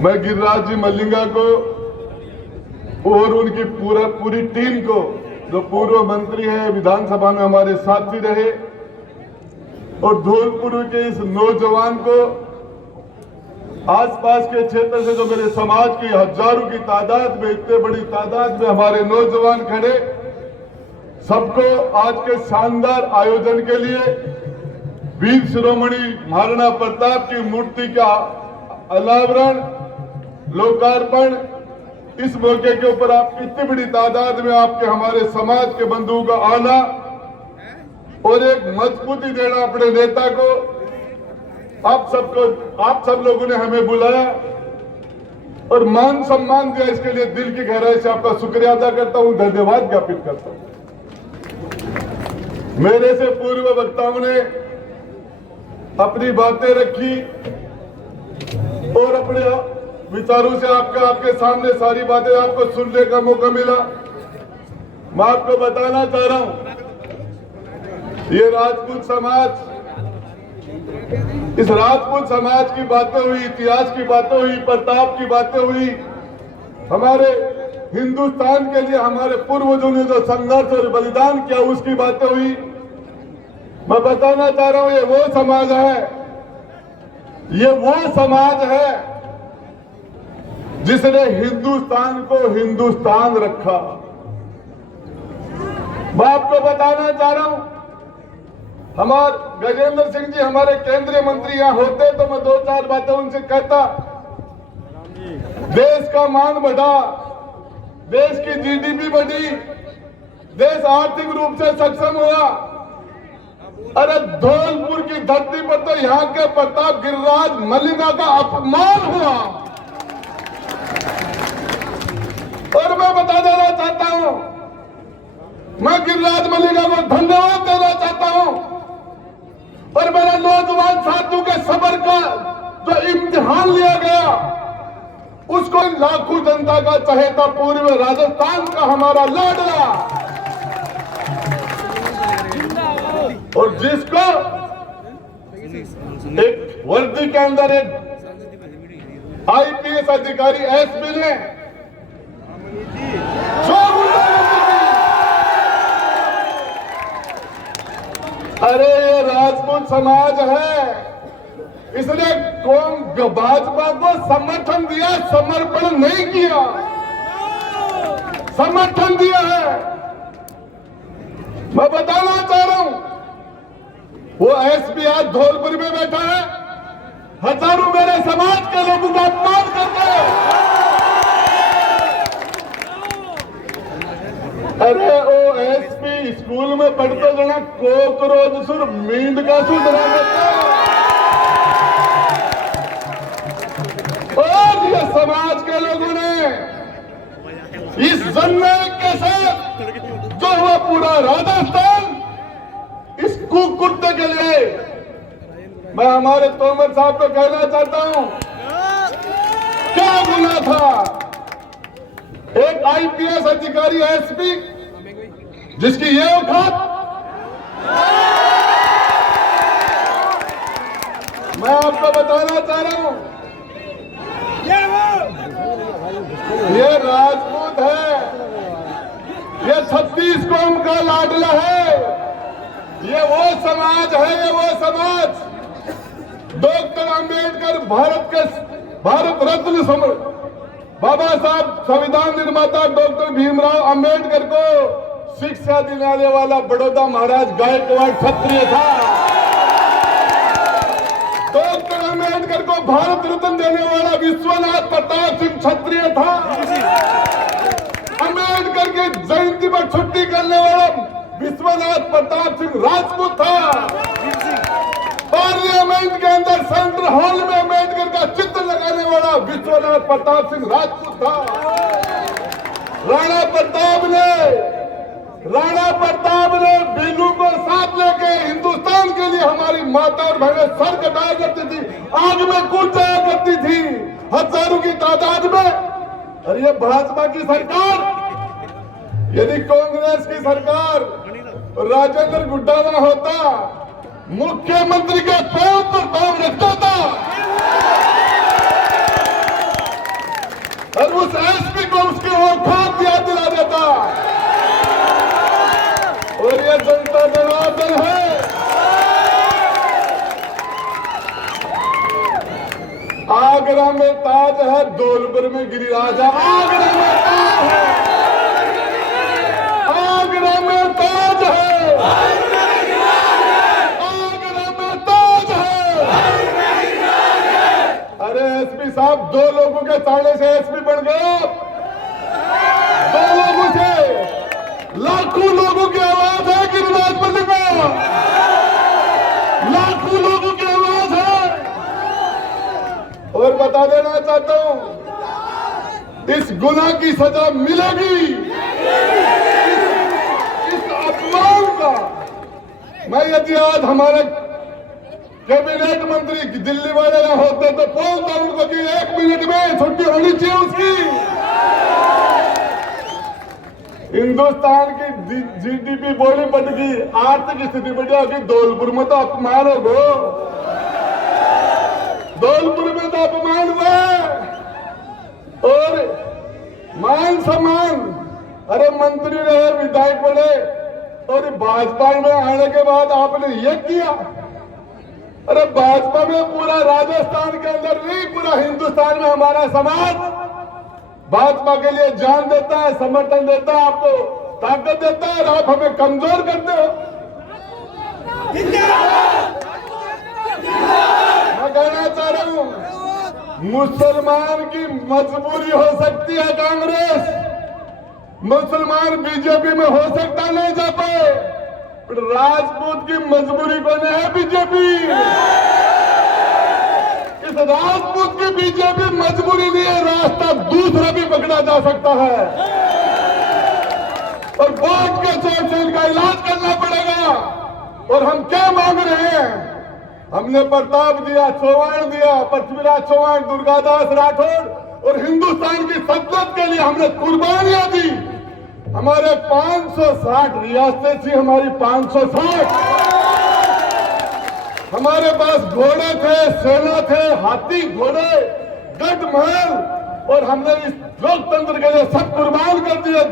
मैं गिरिराज जी मल्लिंगा को और उनकी पूरी टीम को, जो पूर्व मंत्री है, विधानसभा में हमारे साथी रहे, और धौलपुर के इस नौजवान को, आसपास के क्षेत्र से जो मेरे समाज की हजारों की तादाद में, इतने बड़ी तादाद में हमारे नौजवान खड़े, सबको आज के शानदार आयोजन के लिए वीर शिरोमणि महाराणा प्रताप की मूर्ति का अनावरण, लोकार्पण, इस मौके के ऊपर आप इतनी बड़ी तादाद में आपके हमारे समाज के बंधुओं का आना और एक मजबूती देना अपने नेता को, आप सब लोगों ने हमें बुलाया और मान सम्मान दिया, इसके लिए दिल की गहराई से आपका शुक्रिया अदा करता हूं, धन्यवाद ज्ञापित करता हूं। मेरे से पूर्व वक्ताओं ने अपनी बातें रखी और अपने विचारों से आपके सामने सारी बातें आपको सुनने का मौका मिला। मैं आपको बताना चाह रहा हूं, ये राजपूत समाज, इस राजपूत समाज की बातें हुई, इतिहास की बातें हुई, प्रताप की बातें हुई, हमारे हिंदुस्तान के लिए हमारे पूर्वजों ने जो संघर्ष और बलिदान किया उसकी बातें हुई। मैं बताना चाह रहा हूं, ये वो समाज है, ये वो समाज है जिसने हिंदुस्तान को हिंदुस्तान रखा। मैं आपको बताना चाह रहा हूं, हमारे गजेंद्र सिंह जी हमारे केंद्रीय मंत्री यहां होते तो मैं 2-4 बातें उनसे कहता। देश का मान बढ़ा, देश की जीडीपी बढ़ी, देश आर्थिक रूप से सक्षम हुआ। अरे धौलपुर की धरती पर तो यहां के प्रताप गिरिराज मल्लिंगा का अपमान हुआ। और मैं बता देना चाहता हूं, मैं गिरिराज मल्लिंगा को धन्यवाद देना चाहता हूं, और मेरे नौजवान साथियों के सब्र का जो इम्तिहान लिया गया उसको लाखों जनता का चहेता पूर्व राजस्थान का हमारा लाडला, और जिसको एक वर्दी के अंदर एक आईपीएस अधिकारी एसपी ने अरे ये राजपूत समाज है, इसने कौन भाजपा को समर्थन दिया, समर्पण नहीं किया, समर्थन दिया है। मैं बताना चाह रहा हूं, वो एसपी आज धौलपुर में बैठा है, हजारों मेरे समाज के लोगों का अपमान करते हैं। अरे ओ एसपी स्कूल में पढ़ते जना कोकरोच सुर मींड का सुर डरा देता है। और ये समाज के लोगों ने इस जननायक के साथ जो हुआ पूरा राजस्थान इस कुकुत्ते के लिए, मैं हमारे तोमर साहब को कहना चाहता हूं, क्या गुना था एक आईपीएस अधिकारी एसपी जिसकी ये औकात, मैं आपको बताना चाह रहा हूं, ये राजपूत है, ये 36 कौम का लाडला है, ये वो समाज है, ये वो समाज डॉक्टर अंबेडकर भारत रत्न बाबा साहब संविधान निर्माता डॉक्टर भीमराव अंबेडकर को शिक्षा दिलाने वाला बड़ौदा महाराज गायकवाड़ क्षत्रिय था। डॉक्टर अंबेडकर को भारत रत्न देने वाला विश्वनाथ प्रताप सिंह क्षत्रिय था। अंबेडकर की जयंती पर छुट्टी करने वाला विश्वनाथ प्रताप सिंह राजपूत था। पार्लियामेंट के अंदर सेंट्रल हॉल में अंबेडकर का चित्र लगाने वाला विश्वनाथ प्रताप सिंह राजपूत था। राणा प्रताप ने बिल्लू को साथ लेके हिंदुस्तान के लिए हमारी माता और बहनें सर कटाया करती थी, आग में कूद जाया करती थी हजारों की तादाद में। और ये भाजपा की सरकार, यदि कांग्रेस की सरकार राजेंद्र गुड्डावा होता, मुख्यमंत्री के पैर पर पांव रखता था। आगरा में ताज है, धौलपुर में गिरिराज है। आगरा में ताज है, आगरा में ताज है, आगरा में ताज है। अरे एसपी साहब, 2 लोगों के ताने से एसपी बन गए। 2 लोगों से लाखों लोगों की आवाज है गिरिराज पल्ली में, लाखों लोगों की आवाज है। और बता देना चाहता हूं, इस गुनाह की सजा मिलेगी। इस अपमान का मैं, यदि आज हमारे कैबिनेट मंत्री दिल्ली वाले ना होते तो बोलता उनको कि 1 मिनट में छुट्टी होनी चाहिए उसकी। हिंदुस्तान की जीडीपी बोली बढ़ी, आर्थिक स्थिति बढ़ी होगी, धौलपुर में तो अपमान होगा। धौलपुर में तो अपमान हुआ। और मान सम्मान, अरे मंत्री रहे, विधायक बने, और भाजपा में आने के बाद आपने ये किया। अरे भाजपा में पूरा राजस्थान के अंदर नहीं, पूरा हिंदुस्तान में हमारा समाज भाजपा के लिए जान देता है, समर्थन देता है, आपको ताकत देता है, और आप हमें कमजोर करते हो। मैं कहना चाह रहा हूं, मुसलमान की मजबूरी हो सकती है कांग्रेस, मुसलमान बीजेपी में हो सकता नहीं जा पाए, राजपूत की मजबूरी कौन है? बीजेपी। इस राजपूत की बीजेपी मजबूरी नहीं है, रास्ता दूसरा भी पकड़ा जा सकता है, और वोट के चोट से इनका इलाज करना पड़ेगा। और हम क्या मांग रहे हैं? हमने प्रताप दिया, चौहान दिया, पृथ्वीराज चौहान, दुर्गादास राठौड़, और हिंदुस्तान की सल्तनत के लिए हमने कुर्बानियां दी। हमारे 560 रियासतें थी, हमारी 560। हमारे पास घोड़े थे, सेना थे, हाथी घोड़े, गढ़ महल, और हमने इस लोकतंत्र के लिए सब कुर्बान कर दिया।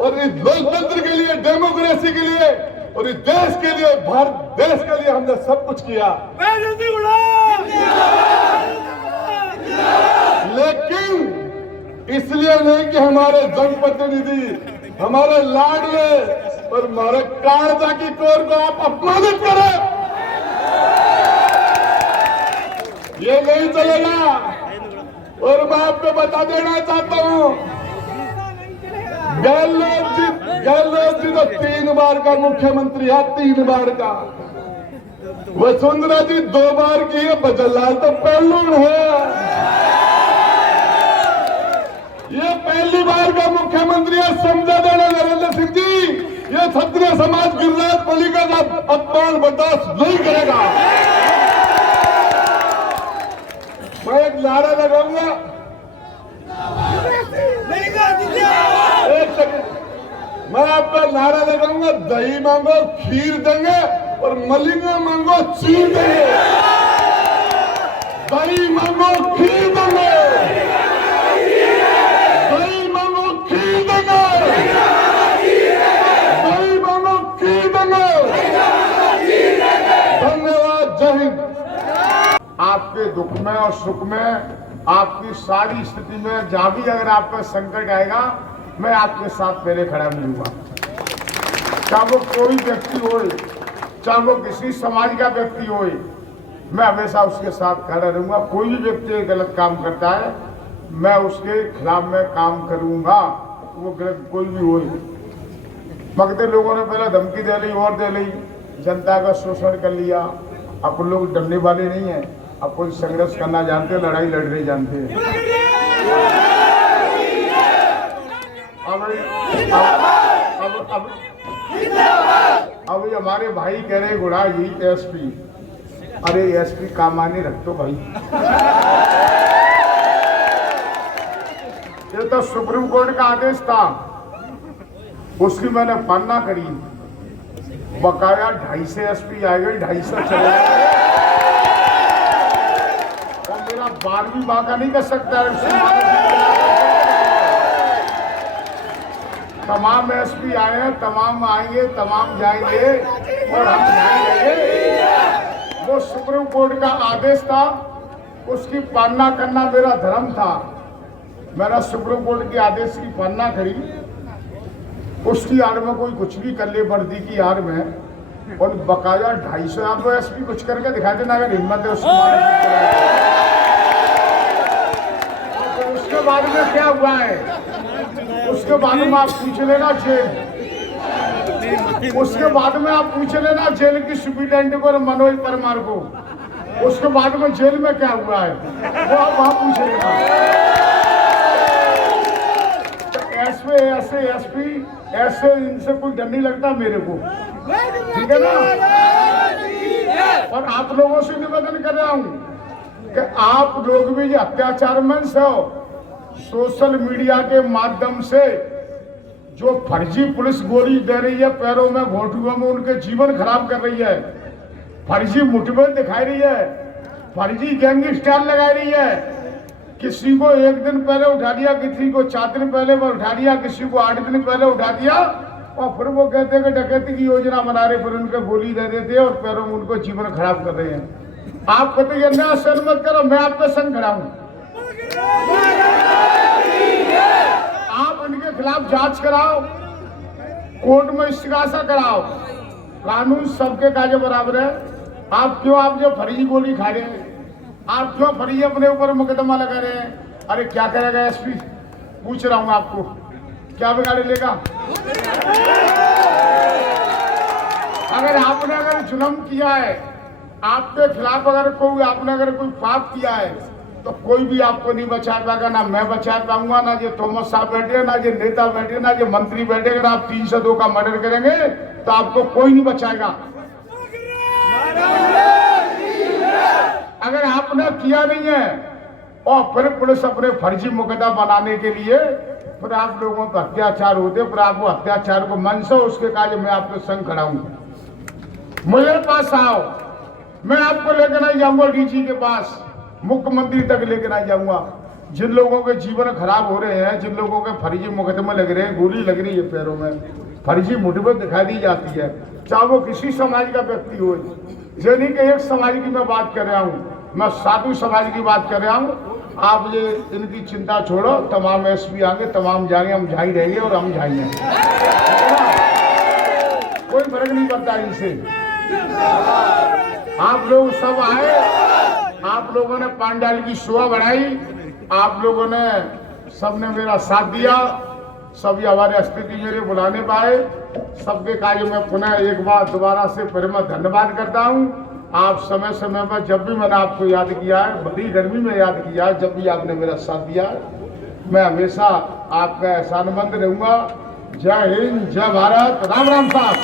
और इस लोकतंत्र के लिए, डेमोक्रेसी के लिए, और इस देश के लिए, भारत देश के लिए हमने सब कुछ किया। लेकिन इसलिए नहीं कि हमारे जनप्रतिनिधि, हमारे लाडले और हमारे कालजा की कोर को आप अपमानित करें, ये नहीं चलेगा। और मैं आपको बता देना चाहता हूं, गहलोत जी तो 3 बार का मुख्यमंत्री है, 3 बार का। वसुंधरा जी 2 बार की है, बजरलाल तो पहलू है। ये पहली बार का मुख्यमंत्री है, समझा देना नरेंद्र सिंह जी। ये क्षत्रिय समाज गिरिराज पल्ली का अपमान बर्दाश्त नहीं करेगा। मैं एक नारा लगाऊंगा, एक सेकंड, मैं आपका नारा लगाऊंगा, दही मांगो खीर देंगे, और मलिंगा मांगो चीर देंगे। दही मांगो खीर देंगे, दही मांगो खीर देंगे, दही मांगो खीर देंगे। धन्यवाद, जय हिंद। आपके दुख में और सुख में, आपकी सारी स्थिति में जहां भी अगर आप पर संकट आएगा, मैं आपके साथ पहले खड़ा मिलूंगा। चाहे वो कोई व्यक्ति हो, चाहे वो किसी समाज का व्यक्ति हो, मैं हमेशा उसके साथ खड़ा रहूंगा। कोई भी व्यक्ति गलत काम करता है, मैं उसके खिलाफ में काम करूंगा, वो गलत कोई भी हो। मगधे लोगों ने पहले धमकी दे ली और दे ली, जनता का शोषण कर लिया। अब लोग डरने वाले नहीं है, अब कोई संघर्ष करना जानते हैं, लड़ाई लड़ने जानते हैं। अब हमारे भाई कह रहे गुड़ा जी एसपी, अरे एसपी का माने रख दो भाई। ये तो सुप्रीम कोर्ट का आदेश था, उसकी मैंने पालना करी। बकाया 250 एसपी आ गए, 250 चले गए। और मेरा 12वीं बाका नहीं कर सकता तमाम एसपी आए हैं, तमाम आएंगे, तमाम जाएंगे, और हम जाएंगे। वो सुप्रीम कोर्ट का आदेश था, उसकी पालना करना मेरा धर्म था। मैंने सुप्रीम कोर्ट के आदेश की पालना करी। उसकी आड़ में कोई कुछ भी कर ले वर्दी की आड़ में, और बकाया 250 आपको एसपी कुछ करके दिखा देना अगर हिम्मत है उसको। तो उसके बाद में क्या हुआ है, उसके बाद में आप पूछ लेना जेल, उसके बाद में आप पूछ लेना जेल की सुप्रिटेंडेंट को और मनोज परमार को, उसके बाद में जेल में क्या हुआ है वो आप वहां पूछ लेना। तो ऐसे एसपी ऐसे इनसे कोई डर नहीं लगता मेरे को, ठीक है ना। और आप लोगों से निवेदन कर रहा हूं कि आप लोग भी अत्याचार में हो, सोशल मीडिया के माध्यम से जो फर्जी पुलिस गोली दे रही है पैरों में घोटुओं में, उनके जीवन खराब कर रही है, फर्जी मुठभेड़ दिखाई रही है, फर्जी गैंगस्टर लगा रही है। किसी को 1 दिन पहले उठा दिया, किसी को 4 दिन पहले उठा दिया, किसी को 8 दिन पहले उठा दिया, और फिर वो कहते हैं कि डकैती की योजना बना रहे, फिर उनको गोली दे देते हैं और पैरों में उनको जीवन खराब कर रहे हैं। आप कहते हैं ना सर मत करो, मैं आपका संग खड़ा हूं। आप इनके खिलाफ जांच कराओ, कोर्ट में इस्तिगासा कराओ, कानून सबके काजे बराबर है। आप क्यों, आप जो फर्जी गोली खा रहे हैं, आप क्यों फर्जी अपने ऊपर मुकदमा लगा रहे हैं? अरे क्या करेगा एसपी, पूछ रहा हूं आपको, क्या बिगाड़ लेगा? अगर आपने जुल्म किया है, आपके खिलाफ अगर कोई पाप किया है, तो कोई भी आपको नहीं बचा पाएगा, ना मैं बचा पाऊंगा, ना ये थॉमस साहब बैठे, ना ये नेता बैठे, ना ये मंत्री बैठे। अगर आप 302 का मर्डर करेंगे तो आपको कोई नहीं बचाएगा। अगर आपने किया नहीं है और फिर पुलिस अपने फर्जी मुकदमा बनाने के लिए फिर आप लोगों पर अत्याचार होते, फिर आपको अत्याचार को मन से उसके काज मैं आपके संग खड़ा हूं। मेरे पास आओ, मैं आपको लेकर नहीं जाऊंगा डीजी के पास, मुख्यमंत्री तक लेकर नहीं जाऊंगा। जिन लोगों के जीवन खराब हो रहे हैं, जिन लोगों के फर्जी मुकदमे लग रहे हैं, गोली लग रही है पैरों में, फर्जी मुठभेड़ दिखाई दी जाती है, चाहे वो किसी समाज का व्यक्ति हो। यानी कि एक समाज की मैं बात कर रहा हूँ, मैं साधु समाज की बात कर रहा हूँ। आप ये इनकी चिंता छोड़ो, तमाम एसपी आएंगे, तमाम जाएंगे, हम झाई रहेंगे और हम झाएंगे, कोई फर्क नहीं पड़ता इनसे। आप लोग सब आए, आप लोगों ने पांडाल की शोभा बढ़ाई, आप लोगों ने सबने मेरा साथ दिया, सभी हमारे स्थिति मेरे बुलाने पाए, सबके कार्य में पुनः एक बार दोबारा से फिर मैं धन्यवाद करता हूँ। आप समय समय पर जब भी मैंने आपको याद किया है, बड़ी गर्मी में याद किया है, जब भी आपने मेरा साथ दिया, मैं हमेशा आपका एहसानमंद रहूंगा। जय हिंद, जय भारत, राम राम साहब।